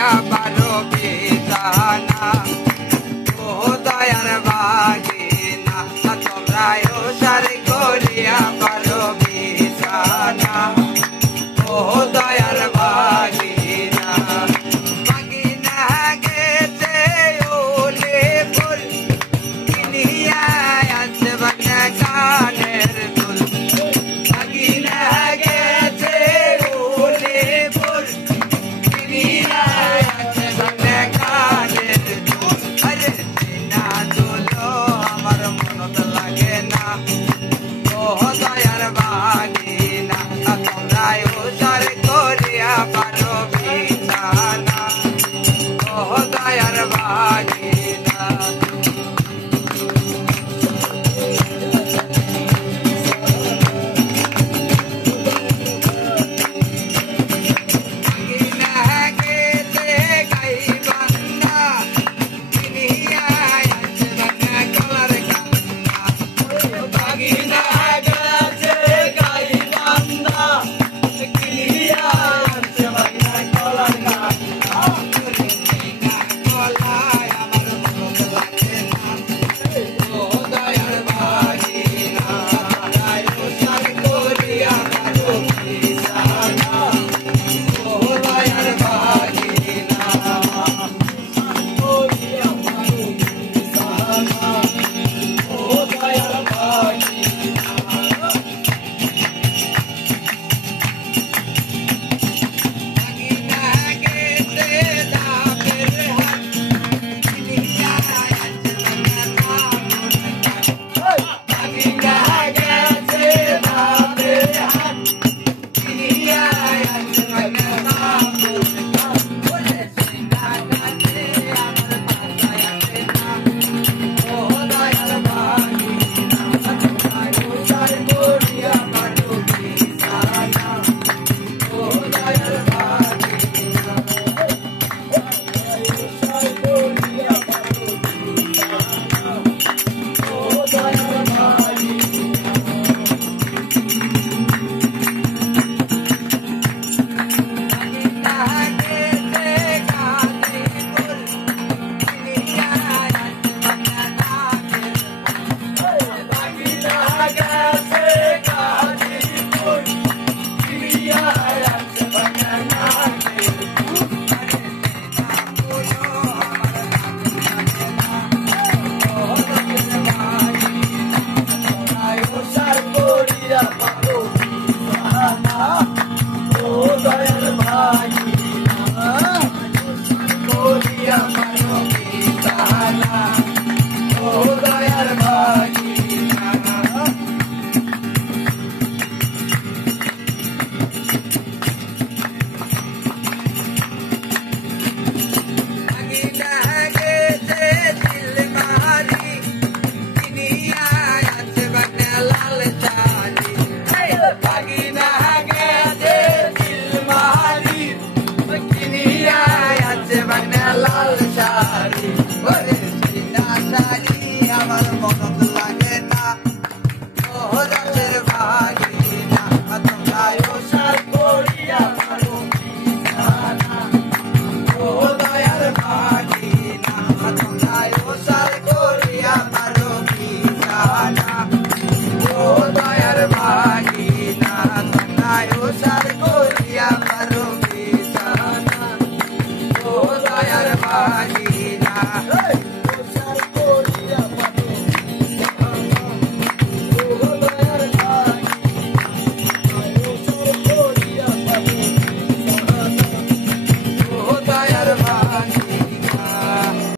করিয়া পারো বিছানা ও দয়ার বাগিনা তোমরা উসার করিয়া পারো বিছানা ও দয়ার বাগিনা বাগিনা গেছে ওলে ফুল কিনিয়া আছে বাগনা কানের দুল বাগিনা গেছে ওলে ফুল কিনিয়া আছে বাগনা কানের দুল আরে না দুলো আমার মনত লাগে না ও দয়ার বাগিনা তোমরা উসার করিয়া পারো বিছানা ও দয়ার বাগিনা Hey!